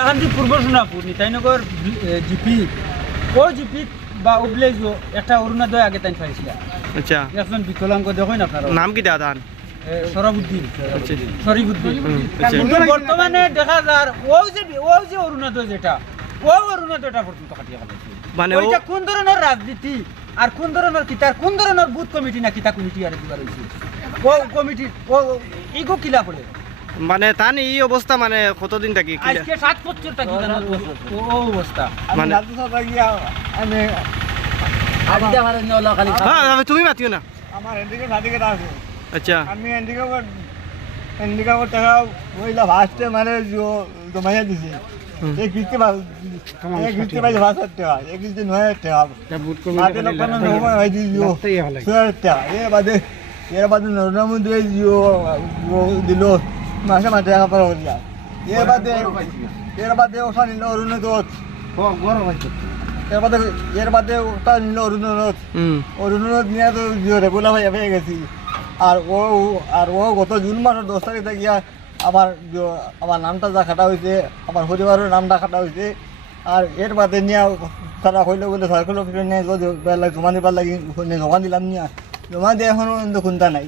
এখন যে পূর্ব সোনাপুর নিতাইনগর জিপি ও জিপি বা উবলেজ একটা অরুণোদয় আগে তাই পাইছিল। আচ্ছা, একজন বিকলাঙ্গ দেখেন আপনারা, নাম কি দাদান? শরফুদ্দিন, আচ্ছা। শরীফুদ্দিন। আচ্ছা। কিন্তু বর্তমানে দেখা যায় ও যে অরুণোদয় যেটা ও অরুণোদয়টা পর্যন্ত কাটিয়ে ফেলেছে। মানে ওইটা কোন ধরনের রাজনীতি আর কোন ধরনের কিতার কোন ধরনের বুথ কমিটি না কিতা কমিটি আর দিবার হয়েছে ও কমিটি ও ইগো কিলা পড়ে মানে তান এই অবস্থা মানে কতদিন থাকি আজকে 7 বছর থাকি ও অবস্থা মানে আমি হ্যাঁ তুমি মাতিও না। আমার হ্যান্ডিক্যাপ সার্টিফিকেট আছে। আচ্ছা, আমি হ্যান্ডিক্যাপ টাকা ওইলা ফার্স্টে মানে জমাইয়া দিছি। এই কিস্তি পাইছে 5,000 টাকা, এই কিস্তি 9,000 টাকা। মাঝে লোকজন জমা হয়ে দিও 6,000 টাকা। এর বাদে নরেন্দ্র মোদী দিল মাসে মাসে টাকা পার হইয়া। এর বাদে ওটা নিল অরুণোদয়। এর বাদে ওটা নিল অরুণোদয়। অরুণোদয় নিয়ে তো রেগুলার হয়ে গেছি। আর ও গত জুন মাসের 10 তারিখে গিয়া আমার নামটা যা খাটা হয়েছে, আমার পরিবারের নামটা খাটা হয়েছে। আর এর বাদে নিয়ে তারা হইলে বলে সার্কেল অফিসে নিয়ে জমা দিবার লাগি জমা দিলাম নিয়ে জমা দিয়ে এখনো কিন্তু কোনটা নাই।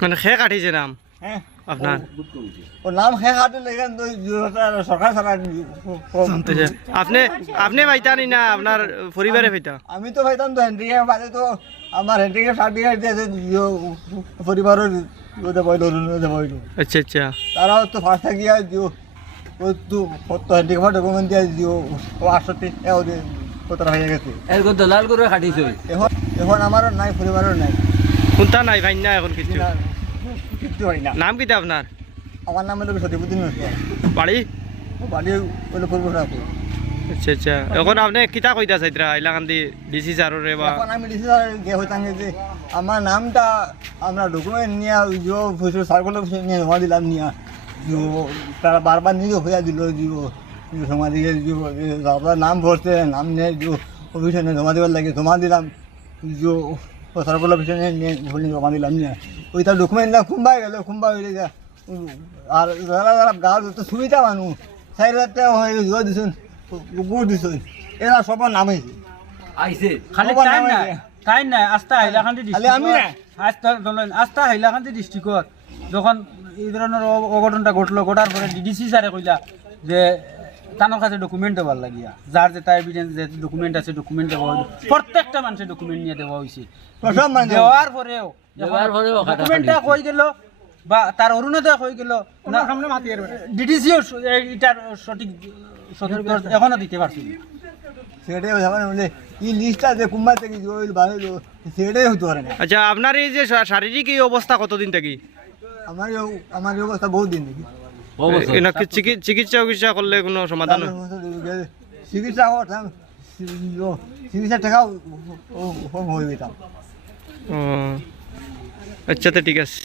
মানে খে কাটিছে নাম হ্যাঁ আপনার? ও নাম শেষ হাতে লেগে সরকার ছাড়া আপনি আপনি পাইতানি না আপনার পরিবারে পাইতা? আমি তো পাইতাম তো হ্যান্ডিক্যাপ বাদে তো আমার হ্যান্ডিক্যাপ সার্টিফিকেট দিয়েছে পরিবারের বইল। আচ্ছা আচ্ছা, তারাও তো ফার্স্ট গিয়া দিও ও তো হ্যান্ডিক্যাপ ডকুমেন্ট দিয়ে দিও ও 68 কত হয়ে গেছে। এরকম দলাল করে কাটিছে। এখন আমারও নাই, পরিবারের নাই, কোনটা নাই ভাই না এখন কিছু? কিচ্ছু হয় না। নাম কিতা আপনার? আমার নাম হলো সতীপুদ্দিন মিশ্র। বাড়ি? বাড়ি হলো পূর্ব সোনাপুর। আচ্ছা আচ্ছা, এখন আপনি কিতা কইতা চাইতরা এলাকান্দি ডিসি স্যারের বা? এখন আমি ডিসি স্যার হইতাম যে আমার নামটা আমরা ডকুমেন্ট নিয়ে সার্কুল অফিসে নিয়ে জমা দিলাম নিয়ে তারা বারবার নিজে হইয়া দিল সমাধিকে আপনার নাম ভরছে, নাম নিয়ে অফিসে নিয়ে জমা দেওয়ার লাগে জমা দিলাম সার্কুল অফিসে নিয়ে জমা দিলাম নিয়ে ওই তার ডকুমেন্টটা খুম্বা গেল, খুম্বা হয়ে যা। আর যারা যারা গাঁৱৰ যত সুবিধা মানুহ 4,000 টাকা হয়ে দিছোন গুড় দিছোন এরা সবার নাম আইছে খালি টাইম নাই আস্থা হাইলাকান্দি ডিস্ট্রিক্ট আস্থা হাইলাকান্দি ডিস্ট্রিক্টত যখন এই ধরনের অঘটনটা ঘটলো ঘটার পরে ডিডিসি স্যারে কইলা যে তানোর কাছে ডকুমেন্ট দেওয়ার লাগিয়া যার যেটা এভিডেন্স যে ডকুমেন্ট আছে ডকুমেন্ট দেওয়া হইল প্রত্যেকটা মানুষের ডকুমেন্ট নিয়ে দেওয়া হয়েছে। দেওয়ার পরেও ডকুমেন্টটা কই গেল বা তার অরুণোদয় হয়ে গেল ডিডিসিও এটার সঠিক এখনো দিতে পারছি সেটাই বলে এই লিস্টটা যে কুম্বা থেকে সেটাই হতে পারে না। আচ্ছা, আপনার এই যে শারীরিক এই অবস্থা কতদিন থাকি? আমার এই অবস্থা বহুত দিন দেখি। চিকিৎসা করলে কোনো সমাধান? চিকিৎসা করতাম, চিকিৎসা টাকাও হয়ে যেতাম। আচ্ছা, তো ঠিক আছে।